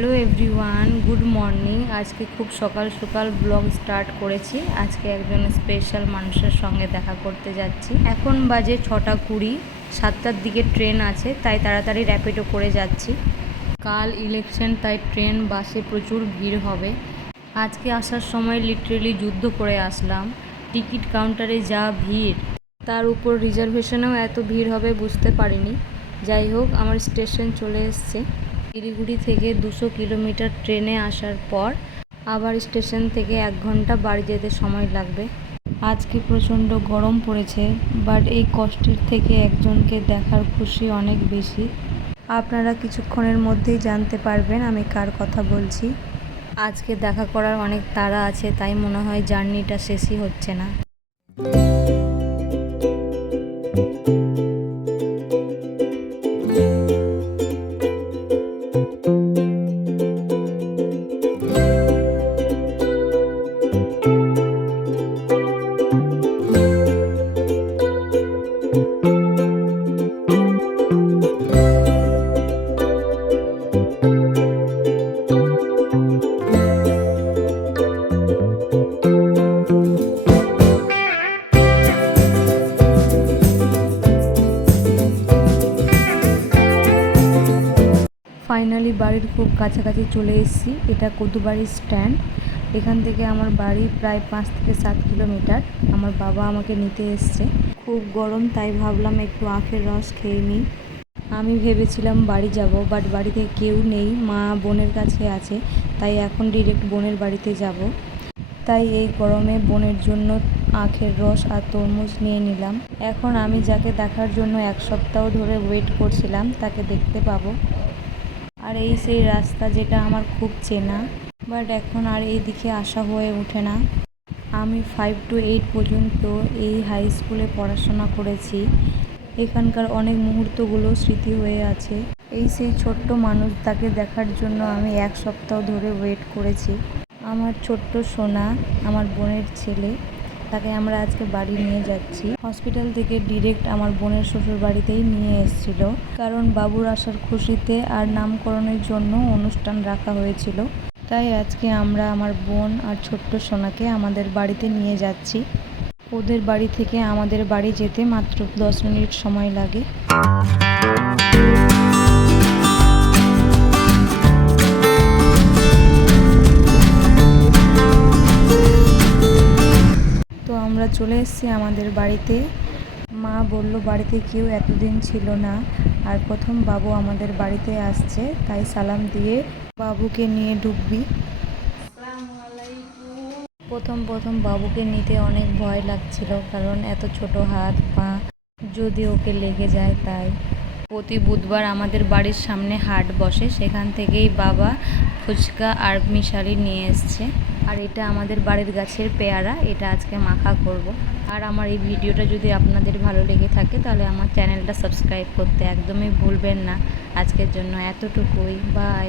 Hello everyone, good morning. আজকে খুব সকাল সকাল ব্লগ স্টার্ট করেছি। আজকে একজন স্পেশাল মানুষের সঙ্গে দেখা করতে যাচ্ছি। এখন বাজে 6:20, 7টার দিকে ট্রেন আছে, তাই তাড়াতাড়ি র্যাপিডো করে যাচ্ছি। কাল ইলেকশন, তাই ট্রেন বাসে প্রচুর ভিড় হবে। আজকে আসার সময় লিটারেলি যুদ্ধ করে আসলাম। টিকিট কাউন্টারে যা ভিড়, তার উপর রিজার্ভেশনেও এত ভিড় হবে বুঝতে পারিনি। যাই হোক, আমার স্টেশন চলে এসছে। শিলিগুড়ি থেকে 200 কিলোমিটার ট্রেনে আসার পর আবার স্টেশন থেকে 1 ঘন্টা বাড়ি যেতে সময় লাগবে। আজকে প্রচণ্ড গরম পড়েছে, বাট এই কষ্টের থেকে একজনকে দেখার খুশি অনেক বেশি। আপনারা কিছুক্ষণের মধ্যেই জানতে পারবেন আমি কার কথা বলছি। আজকে দেখা করার অনেক তাড়া আছে, তাই মনে হয় জার্নিটা শেষই হচ্ছে না। ফাইনালি বাড়ির খুব কাছাকাছি চলে এসেছি। এটা কদুবাড়ি স্ট্যান্ড। এখান থেকে আমার বাড়ি প্রায় 5 থেকে 7 কিলোমিটার। আমার বাবা আমাকে নিতে এসছে। খুব গরম, তাই ভাবলাম একটু আখের রস খেয়ে নিই। আমি ভেবেছিলাম বাড়ি যাব, বাট বাড়িতে কেউ নেই, মা বোনের কাছে আছে, তাই এখন ডিরেক্ট বোনের বাড়িতে যাব। তাই এই গরমে বোনের জন্য আখের রস আর তরমুজ নিয়ে নিলাম। এখন আমি যাকে দেখার জন্য 1 সপ্তাহ ধরে ওয়েট করছিলাম তাকে দেখতে পাবো। আর এই সেই রাস্তা যেটা আমার খুব চেনা, বাট এখন আর এই দিকে আসা হয়ে ওঠে না। আমি 5 to 8 পর্যন্ত এই হাই স্কুলে পড়াশোনা করেছি। এখানকার অনেক মুহূর্তগুলো স্মৃতি হয়ে আছে। এই সেই ছোট্ট মানুষ, তাকে দেখার জন্য আমি 1 সপ্তাহ ধরে ওয়েট করেছি। আমার ছোট্ট সোনা, আমার বোনের ছেলে, তাকে আমরা আজকে বাড়ি নিয়ে যাচ্ছি। হসপিটাল থেকে ডিরেক্ট আমার বোনের শ্বশুর বাড়িতেই নিয়ে এসেছিল, কারণ বাবুর আসার খুশিতে আর নামকরণের জন্য অনুষ্ঠান রাখা হয়েছিল। তাই আজকে আমরা আমার বোন আর ছোট্ট সোনাকে আমাদের বাড়িতে নিয়ে যাচ্ছি। ওদের বাড়ি থেকে আমাদের বাড়ি যেতে মাত্র 10 মিনিট সময় লাগে। তো আমরা চলে এসেছি আমাদের বাড়িতে। মা বলল বাড়িতে কেউ এতদিন ছিল না, আর প্রথম বাবু আমাদের বাড়িতে আসছে, তাই সালাম দিয়ে বাবুকে নিয়ে ঢুকবি। প্রথম বাবুকে নিতে অনেক ভয় লাগছিল, কারণ এত ছোট হাত পা, যদি ওকে লেগে যায়। তাই প্রতি বুধবার আমাদের বাড়ির সামনে হাট বসে, সেখান থেকেই বাবা ফুচকা আর মিশালি নিয়ে এসছে। আর এটা আমাদের বাড়ির গাছের পেয়ারা, এটা আজকে মাখা করব। আর আমার এই ভিডিওটা যদি আপনাদের ভালো লেগে থাকে, তাহলে আমার চ্যানেলটা সাবস্ক্রাইব করতে একদমই ভুলবেন না। আজকের জন্য এতটুকুই, বাই।